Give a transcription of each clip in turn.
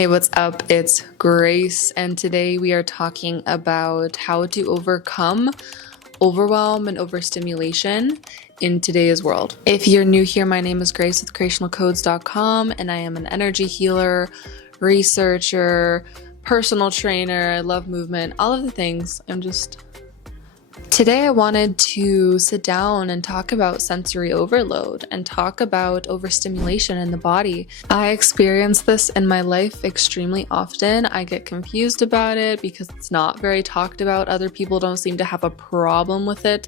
Hey, what's up? It's Grace, and today we are talking about how to overcome overwhelm and overstimulation in today's world. If you're new here, my name is Grace with creationalcodes.com, and I am an energy healer, researcher, personal trainer. I love movement, all of the things. Today I wanted to sit down and talk about sensory overload and talk about overstimulation in the body. I experience this in my life extremely often. I get confused about it because it's not very talked about. Other people don't seem to have a problem with it.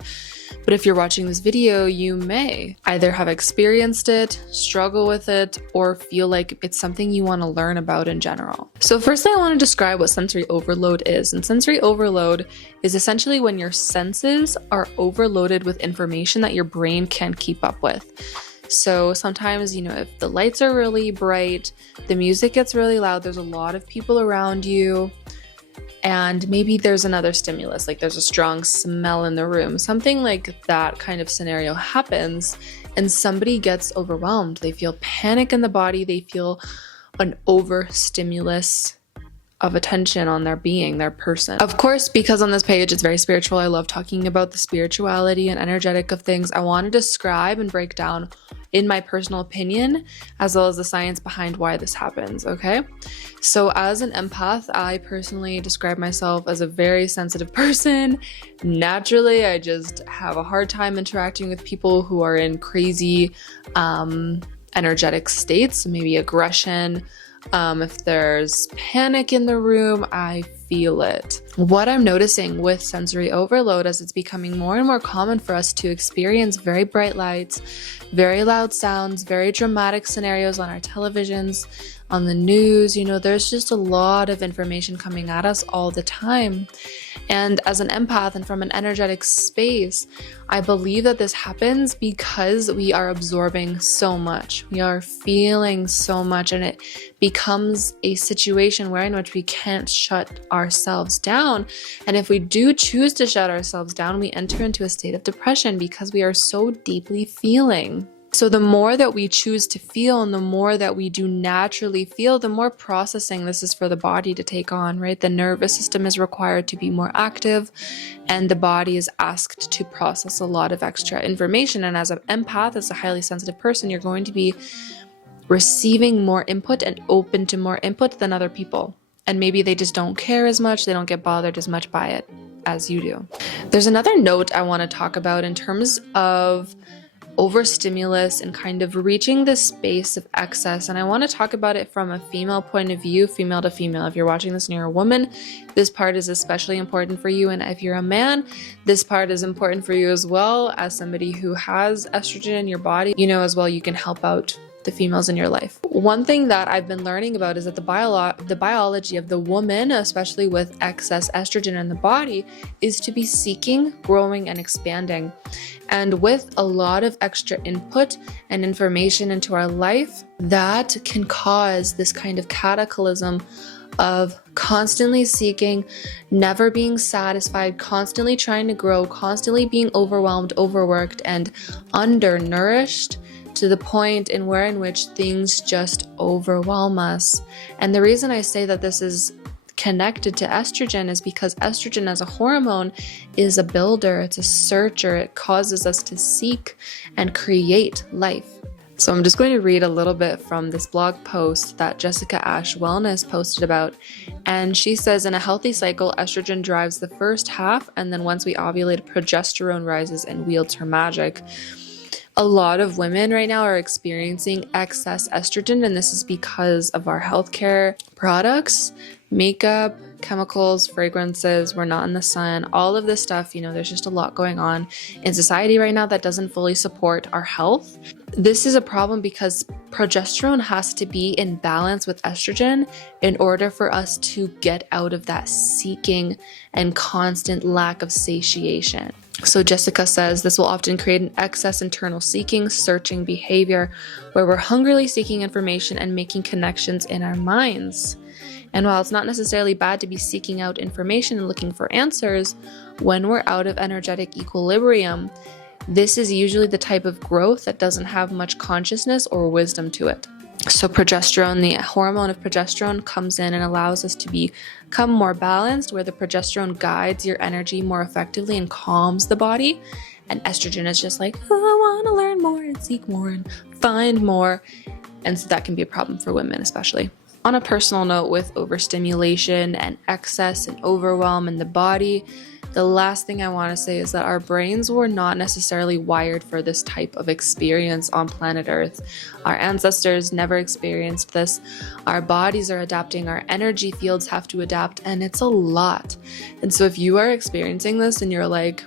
But if you're watching this video, you may either have experienced it, struggle with it, or feel like it's something you want to learn about in general. So firstly, I want to describe what sensory overload is. And sensory overload is essentially when your senses are overloaded with information that your brain can't keep up with. So sometimes, if the lights are really bright, the music gets really loud, there's a lot of people around you, and maybe there's another stimulus, like there's a strong smell in the room, something like that kind of scenario happens, and somebody gets overwhelmed. They feel panic in the body, they feel an overstimulus of attention on their being, their person. Of course, because on this page it's very spiritual, I love talking about the spirituality and energetic of things. I want to describe and break down, in my personal opinion, as well as the science behind why this happens, okay? So as an empath, I personally describe myself as a very sensitive person. Naturally, I just have a hard time interacting with people who are in crazy energetic states, maybe aggression. If there's panic in the room, I feel it. What I'm noticing with sensory overload is it's becoming more and more common for us to experience very bright lights, very loud sounds, very dramatic scenarios on our televisions, on the news. There's just a lot of information coming at us all the time. And as an empath and from an energetic space, I believe that this happens because we are absorbing so much. We are feeling so much, and it becomes a situation in which we can't shut ourselves down. And if we do choose to shut ourselves down, we enter into a state of depression because we are so deeply feeling. So the more that we choose to feel and the more that we do naturally feel, the more processing this is for the body to take on, right? The nervous system is required to be more active, and the body is asked to process a lot of extra information. And as an empath, as a highly sensitive person, you're going to be receiving more input and open to more input than other people. And maybe they just don't care as much, they don't get bothered as much by it as you do. There's another note I want to talk about in terms of overstimulus and kind of reaching this space of excess, and I want to talk about it from a female point of view, female to female. If you're watching this and you're a woman, this part is especially important for you, and if you're a man, this part is important for you as well. As somebody who has estrogen in your body, as well, you can help out the females in your life. One thing that I've been learning about is that the biology of the woman, especially with excess estrogen in the body, is to be seeking, growing, and expanding. And with a lot of extra input and information into our life, that can cause this kind of cataclysm of constantly seeking, never being satisfied, constantly trying to grow, constantly being overwhelmed, overworked, and undernourished, to the point in which things just overwhelm us. And the reason I say that this is connected to estrogen is because estrogen as a hormone is a builder, it's a searcher, it causes us to seek and create life. So I'm just going to read a little bit from this blog post that Jessica Ash Wellness posted about. And she says, in a healthy cycle, estrogen drives the first half, and then once we ovulate, progesterone rises and wields her magic. A lot of women right now are experiencing excess estrogen, and this is because of our healthcare products, makeup, chemicals, fragrances, we're not in the sun, all of this stuff. There's just a lot going on in society right now that doesn't fully support our health. This is a problem because progesterone has to be in balance with estrogen in order for us to get out of that seeking and constant lack of satiation. So Jessica says this will often create an excess internal seeking, searching behavior where we're hungrily seeking information and making connections in our minds. And while it's not necessarily bad to be seeking out information and looking for answers, when we're out of energetic equilibrium, this is usually the type of growth that doesn't have much consciousness or wisdom to it. So progesterone, the hormone of progesterone, comes in and allows us to become more balanced, where the progesterone guides your energy more effectively and calms the body. And estrogen is just like, oh, I want to learn more and seek more and find more. And so that can be a problem for women especially. On a personal note, with overstimulation and excess and overwhelm in the body, the last thing I want to say is that our brains were not necessarily wired for this type of experience on planet Earth. Our ancestors never experienced this. Our bodies are adapting, our energy fields have to adapt, and it's a lot. And so if you are experiencing this and you're like,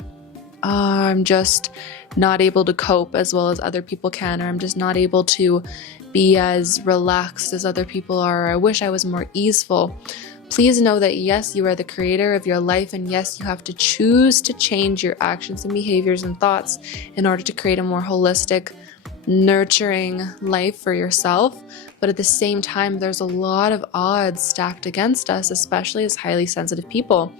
oh, I'm just not able to cope as well as other people can, or I'm just not able to be as relaxed as other people are, or I wish I was more easeful, please know that yes, you are the creator of your life, and yes, you have to choose to change your actions and behaviors and thoughts in order to create a more holistic, nurturing life for yourself. But at the same time, there's a lot of odds stacked against us, especially as highly sensitive people.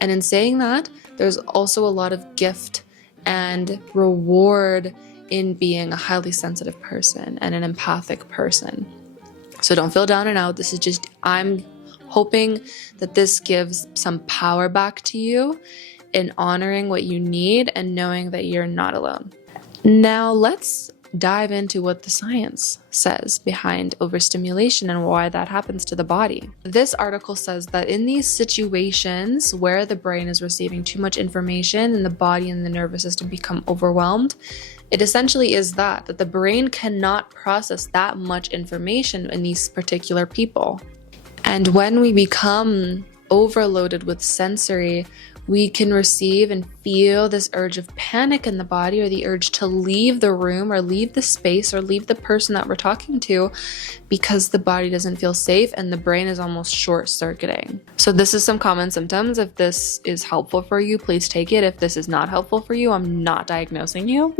And in saying that, there's also a lot of gift and reward in being a highly sensitive person and an empathic person. So don't feel down and out. This is just, I'm hoping that this gives some power back to you in honoring what you need and knowing that you're not alone. Now let's dive into what the science says behind overstimulation and why that happens to the body. This article says that in these situations where the brain is receiving too much information and the body and the nervous system become overwhelmed, it essentially is that the brain cannot process that much information in these particular people. And when we become overloaded with sensory, we can receive and feel this urge of panic in the body, or the urge to leave the room or leave the space or leave the person that we're talking to, because the body doesn't feel safe and the brain is almost short-circuiting. So this is some common symptoms. If this is helpful for you, please take it. If this is not helpful for you, I'm not diagnosing you.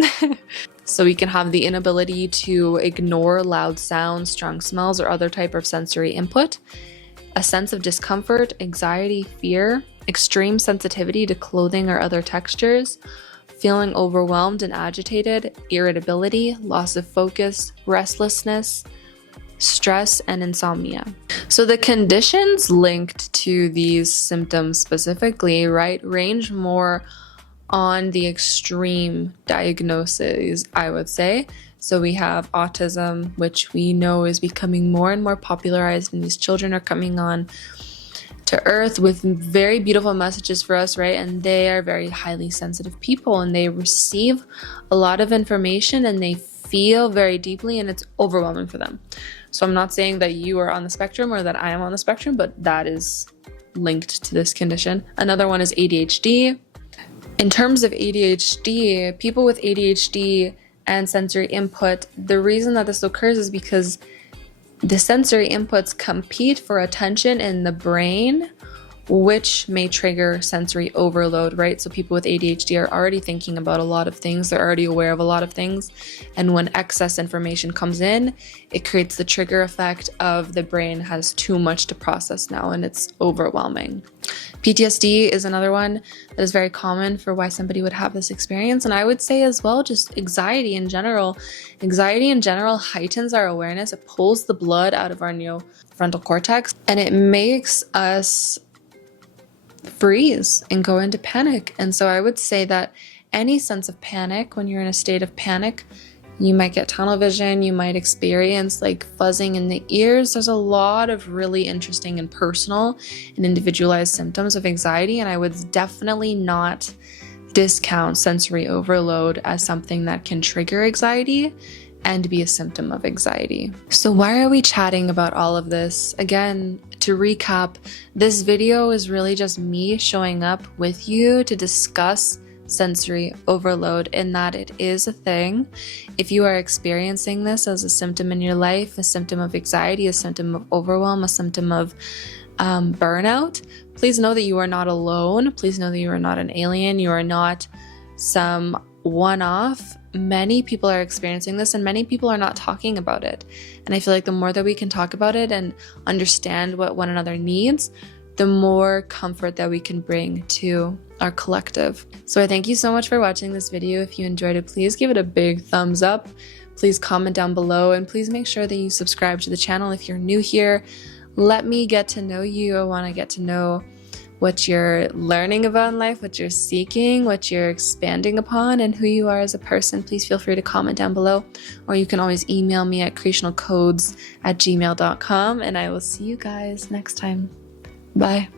So we can have the inability to ignore loud sounds, strong smells, or other type of sensory input, a sense of discomfort, anxiety, fear, extreme sensitivity to clothing or other textures, feeling overwhelmed and agitated, irritability, loss of focus, restlessness, stress, and insomnia. So the conditions linked to these symptoms specifically, right, range more on the extreme diagnoses, I would say. So we have autism, which we know is becoming more and more popularized, and these children are coming on to earth with very beautiful messages for us, right? And they are very highly sensitive people, and they receive a lot of information and they feel very deeply, and it's overwhelming for them. So I'm not saying that you are on the spectrum or that I am on the spectrum, but that is linked to this condition. Another one is ADHD. In terms of ADHD, people with ADHD and sensory input, the reason that this occurs is because the sensory inputs compete for attention in the brain, which may trigger sensory overload, right? So people with ADHD are already thinking about a lot of things. They're already aware of a lot of things. And when excess information comes in, it creates the trigger effect of the brain has too much to process now, and it's overwhelming. PTSD is another one that is very common for why somebody would have this experience. And I would say as well, just anxiety in general. Anxiety in general heightens our awareness. It pulls the blood out of our neurofrontal cortex, and it makes us freeze and go into panic. And so I would say that any sense of panic, when you're in a state of panic, you might get tunnel vision, you might experience like fuzzing in the ears. There's a lot of really interesting and personal and individualized symptoms of anxiety, and I would definitely not discount sensory overload as something that can trigger anxiety and be a symptom of anxiety. So why are we chatting about all of this? Again, to recap, this video is really just me showing up with you to discuss sensory overload, and that it is a thing. If you are experiencing this as a symptom in your life, a symptom of anxiety, a symptom of overwhelm, a symptom of burnout, please know that you are not alone. Please know that you are not an alien. You are not some one-off. Many people are experiencing this, and many people are not talking about it. And I feel like the more that we can talk about it and understand what one another needs, the more comfort that we can bring to our collective. So I thank you so much for watching this video. If you enjoyed it, please give it a big thumbs up. please comment down below, and please make sure that you subscribe to the channel if you're new here. Let me get to know you. I want to get to know what you're learning about in life, what you're seeking, what you're expanding upon, and who you are as a person. Please feel free to comment down below, or you can always email me at creationalcodes@gmail.com, and I will see you guys next time. Bye.